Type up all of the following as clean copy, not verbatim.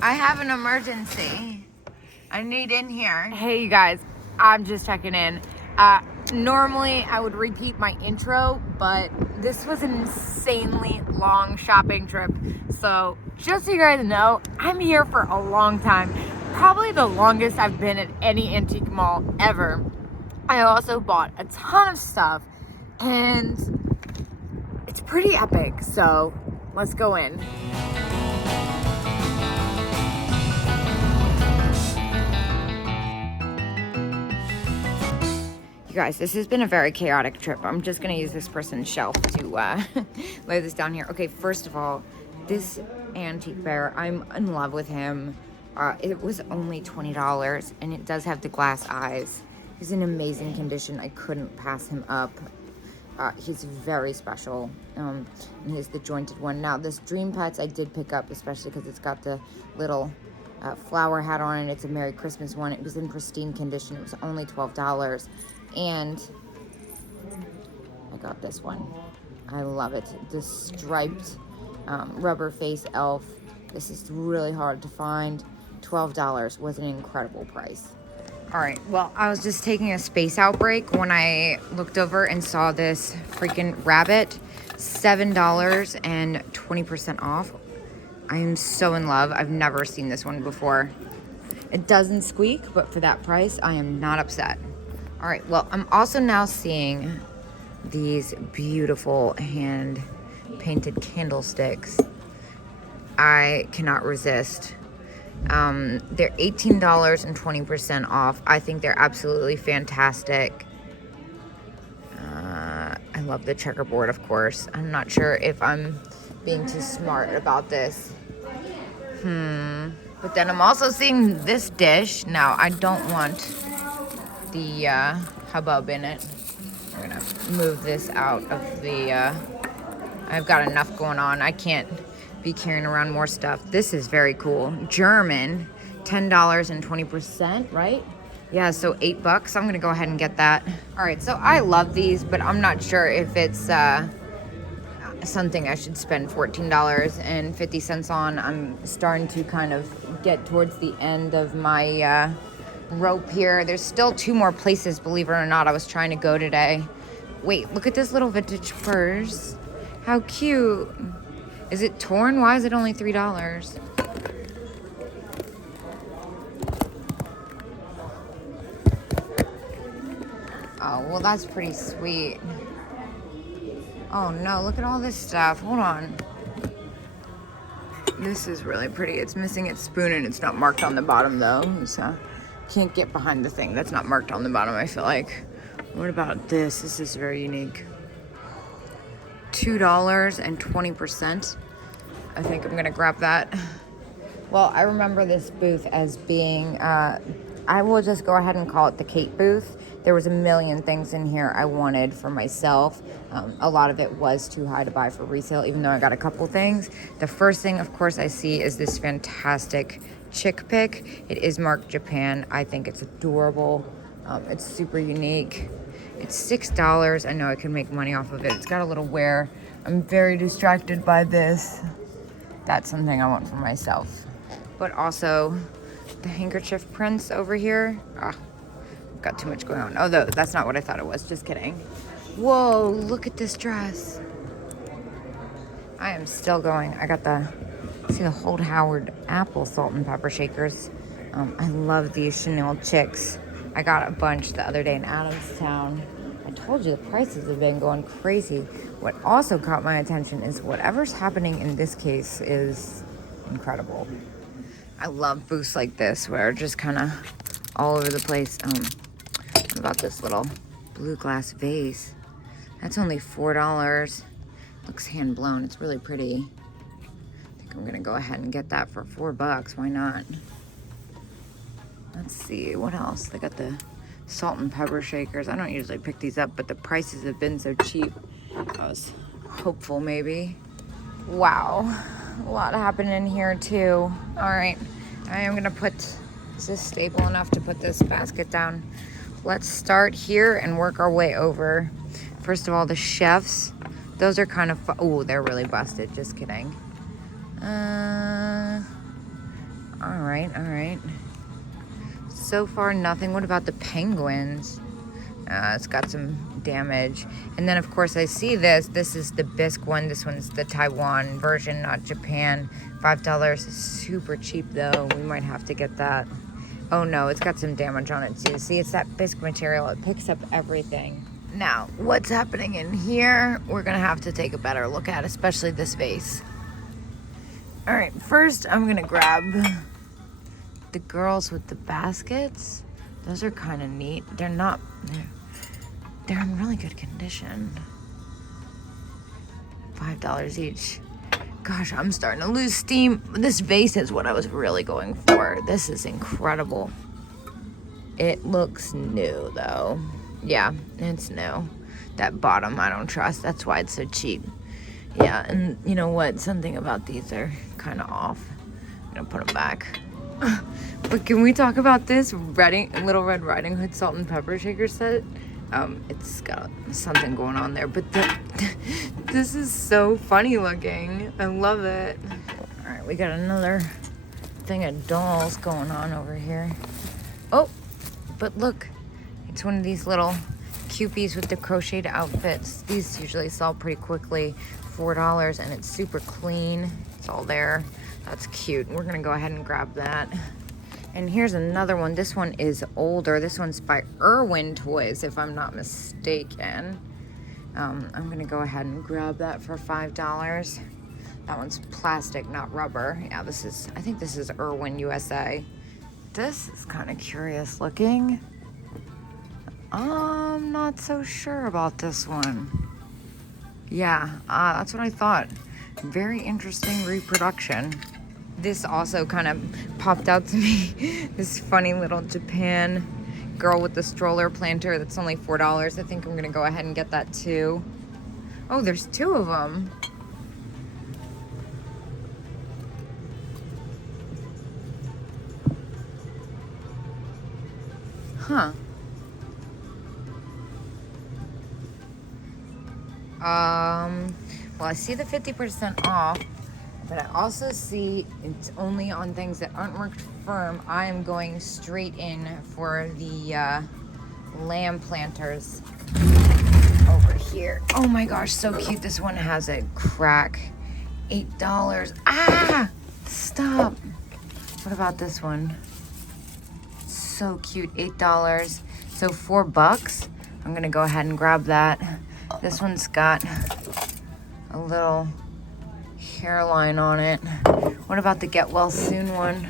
I have an emergency. I need in here. Hey, you guys. I'm just checking in. Normally, I would repeat my intro, but this was an insanely long shopping trip. So, just so you guys know, I'm here for a long time. Probably the longest I've been at any antique mall ever. I also bought a ton of stuff, and it's pretty epic. So, let's go in. You guys, this has been a very chaotic trip. I'm just gonna use this person's shelf to lay this down here. Okay, first of all, this antique bear, I'm in love with him. It was only $20, and it does have the glass eyes. He's in amazing condition. I couldn't pass him up. He's very special, and he's the jointed one. Now, this Dream Pets I did pick up, especially because it's got the little flower hat on it. It's a Merry Christmas one. It was in pristine condition. It was only $12. And I got this one. I love it. The striped rubber face elf. This is really hard to find. $12 was an incredible price. All right, well, I was just taking a space out break when I looked over and saw this freaking rabbit. $7 and 20% off. I am so in love. I've never seen this one before. It doesn't squeak, but for that price, I am not upset. All right, well, I'm also now seeing these beautiful hand-painted candlesticks. I cannot resist. They're $18 and 20% off. I think they're absolutely fantastic. I love the checkerboard, of course. I'm not sure if I'm being too smart about this. But then I'm also seeing this dish. Now, I don't want the hubbub in it. We're gonna move this out of the I've got enough going on. I can't be carrying around more stuff. This is very cool. German, $10 and 20%, right? Yeah, so $8. I'm gonna go ahead and get that. All right, so I love these, but I'm not sure if it's something I should spend $14.50 on. I'm starting to kind of get towards the end of my rope here. There's still 2 more places, believe it or not, I was trying to go today. Wait, look at this little vintage purse. How cute. Is it torn? Why is it only $3? Oh, well, that's pretty sweet. Oh no, look at all this stuff. Hold on. This is really pretty. It's missing its spoon and it's not marked on the bottom though. So can't get behind the thing that's not marked on the bottom, I feel like. What about this? This is very unique. $2 and 20%. I think I'm gonna grab that. Well, I remember this booth as being, I will just go ahead and call it the Kate booth. There was a million things in here I wanted for myself. A lot of it was too high to buy for resale, even though I got a couple things. The first thing, of course, I see is this fantastic chick pick. It is marked Japan. I think it's adorable. It's super unique. It's $6. I know I can make money off of it. It's got a little wear. I'm very distracted by this. That's something I want for myself. But also the handkerchief prints over here. Got too much going on. Oh, that's not what I thought it was. Just kidding. Whoa, look at this dress. I am still going. I got see the Hold Howard apple salt and pepper shakers. I love these Chanel chicks. I got a bunch the other day in Adamstown. I told you the prices have been going crazy. What also caught my attention is whatever's happening in this case is incredible. I love booths like this where it's just kind of all over the place. What about this little blue glass vase? That's only $4. Looks hand blown. It's really pretty. I think I'm gonna go ahead and get that for $4. Why not? Let's see, what else? They got the salt and pepper shakers. I don't usually pick these up, but the prices have been so cheap. I was hopeful maybe. Wow, a lot happened in here too. All right, I am gonna put, is this stable enough to put this basket down? Let's start here and work our way over. First of all, the chefs. Those are kind of, oh, they're really busted, just kidding. right. So far, nothing. What about the penguins? It's got some damage. And then, of course, I see this. This is the bisque one. This one's the Taiwan version, not Japan. $5. Super cheap, though. We might have to get that. Oh, no, it's got some damage on it, too. See, it's that bisque material. It picks up everything. Now, what's happening in here, we're going to have to take a better look at, especially this vase. All right, first, I'm going to grab the girls with the baskets. Those are kind of neat. They're not... They're in really good condition. $5 each. Gosh, I'm starting to lose steam. This vase is what I was really going for. This is incredible. It looks new, though. Yeah, it's new. That bottom I don't trust. That's why it's so cheap. Yeah, and you know what? Something about these are kind of off. I'm going to put them back. But can we talk about this Little Red Riding Hood salt and pepper shaker set? It's got something going on there, but this is so funny looking. I love it. All right, we got another thing of dolls going on over here. Oh, but look, it's one of these little cupies with the crocheted outfits. These usually sell pretty quickly, $4, and it's super clean. It's all there. That's cute. We're gonna go ahead and grab that. And here's another one. This one is older. This one's by Irwin Toys, if I'm not mistaken. I'm gonna go ahead and grab that for $5. That one's plastic, not rubber. Yeah, I think this is Irwin USA. This is kind of curious looking. I'm not so sure about this one. Yeah, that's what I thought. Very interesting reproduction. This also kind of popped out to me. This funny little Japan girl with the stroller planter that's only $4. I think I'm gonna go ahead and get that too. Oh, there's two of them. Huh. Well, I see the 50% off. But I also see it's only on things that aren't worked firm. I am going straight in for the lamb planters over here. Oh my gosh, so cute. This one has a crack. $8. Ah! Stop. What about this one? So cute. $8. So $4. I'm gonna go ahead and grab that. This one's got a little hairline on it. What about the get well soon one?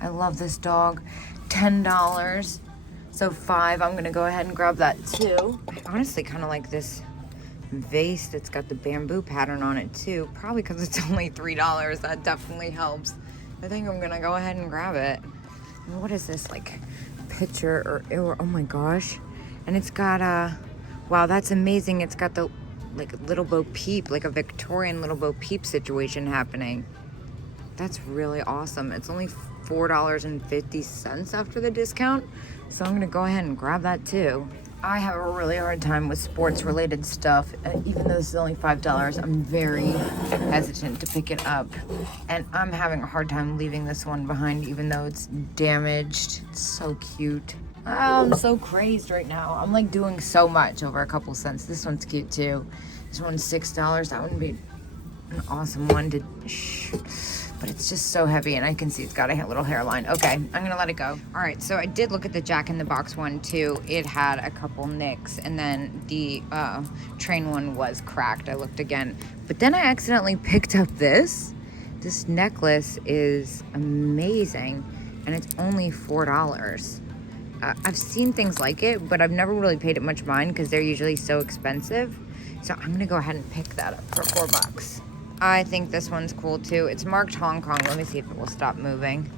I love this dog. $10. So $5. I'm gonna go ahead and grab that too. I honestly kind of like this vase that's got the bamboo pattern on it too. Probably because it's only $3. That definitely helps. I think I'm gonna go ahead and grab it. And what is this, like picture or oh my gosh. And it's got wow, that's amazing. It's got the like Little Bo Peep, like a Victorian Little Bo Peep situation happening. That's really awesome. It's only $4.50 after the discount. So I'm gonna go ahead and grab that too. I have a really hard time with sports related stuff. Even though this is only $5, I'm very hesitant to pick it up. And I'm having a hard time leaving this one behind even though it's damaged. It's so cute. I'm so crazed right now. I'm like doing so much over a couple cents. This one's cute too. This one's $6. That would be an awesome one to but it's just so heavy and I can see it's got a little hairline. Okay, I'm gonna let it go. All right, so I did look at the Jack in the Box one too. It had a couple nicks and then the train one was cracked. I looked again, but then I accidentally picked up this. This necklace is amazing and it's only $4. I've seen things like it, but I've never really paid it much mind because they're usually so expensive. So I'm gonna go ahead and pick that up for $4. I think this one's cool too. It's marked Hong Kong. Let me see if it will stop moving.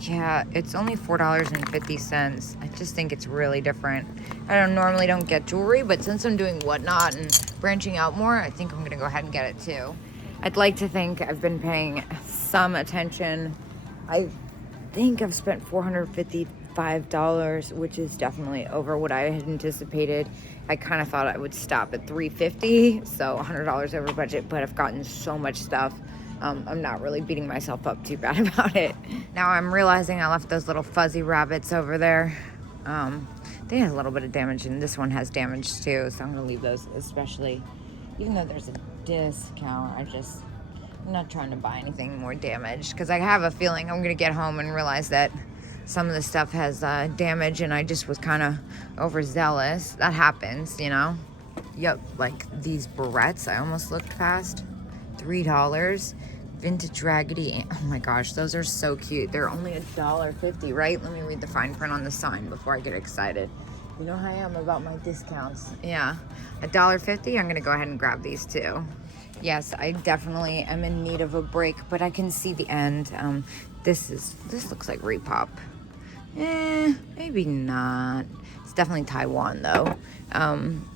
Yeah, it's only $4.50. I just think it's really different. I normally don't get jewelry, but since I'm doing whatnot and branching out more, I think I'm gonna go ahead and get it too. I'd like to think I've been paying some attention. I think I've spent $455, which is definitely over what I had anticipated. I kind of thought I would stop at $350, so $100 over budget, but I've gotten so much stuff. I'm not really beating myself up too bad about it. Now I'm realizing I left those little fuzzy rabbits over there. They had a little bit of damage, and this one has damage too, so I'm gonna leave those, especially, even though there's a discount, I'm not trying to buy anything more damaged, because I have a feeling I'm gonna get home and realize that some of the stuff has damage, and I just was kind of overzealous. That happens, you know? Yep, like these barrettes, I almost looked past. $3. Vintage raggedy. Oh my gosh, those are so cute. They're only $1.50, right? Let me read the fine print on the sign before I get excited. You know how I am about my discounts. Yeah, $1.50. I'm gonna go ahead and grab these too. Yes, I definitely am in need of a break, but I can see the end. This looks like Repop. Maybe not. It's definitely Taiwan though.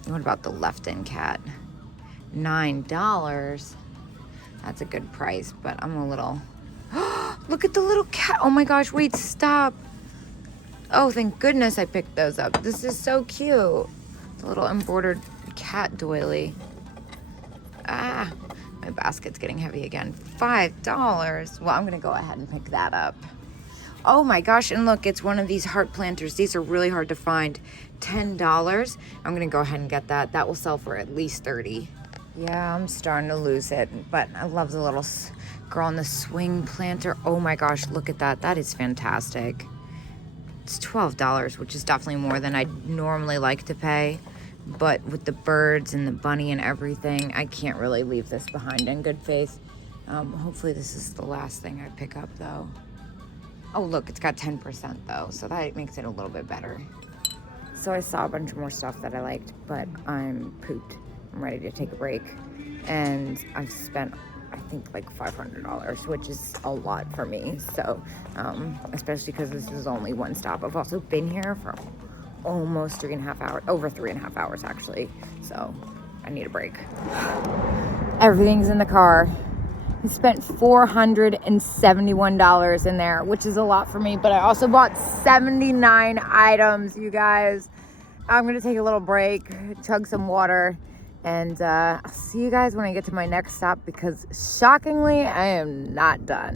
What about the Lefton cat? $9. That's a good price, but I'm a little... Look at the little cat. Oh my gosh, wait, stop. Oh, thank goodness I picked those up. This is so cute. The little embroidered cat doily. Ah, my basket's getting heavy again. $5. Well, I'm gonna go ahead and pick that up. Oh my gosh, and look, it's one of these heart planters. These are really hard to find. $10. I'm gonna go ahead and get that. That will sell for at least $30. Yeah, I'm starting to lose it, but I love the little girl in the swing planter. Oh my gosh, look at that. That is fantastic. It's $12, which is definitely more than I'd normally like to pay. But with the birds and the bunny and everything, I can't really leave this behind in good faith. Hopefully this is the last thing I pick up though. Oh look, it's got 10% though, so that makes it a little bit better. So I saw a bunch more stuff that I liked, but I'm pooped. I'm ready to take a break. And I've spent, I think, like $500, which is a lot for me. So, especially because this is only one stop. I've also been here for almost 3.5 hours, over 3.5 hours actually. So I need a break. Everything's in the car. I spent $471 in there, which is a lot for me, but I also bought 79 items, you guys. I'm gonna take a little break, chug some water, and I'll see you guys when I get to my next stop, because shockingly, I am not done.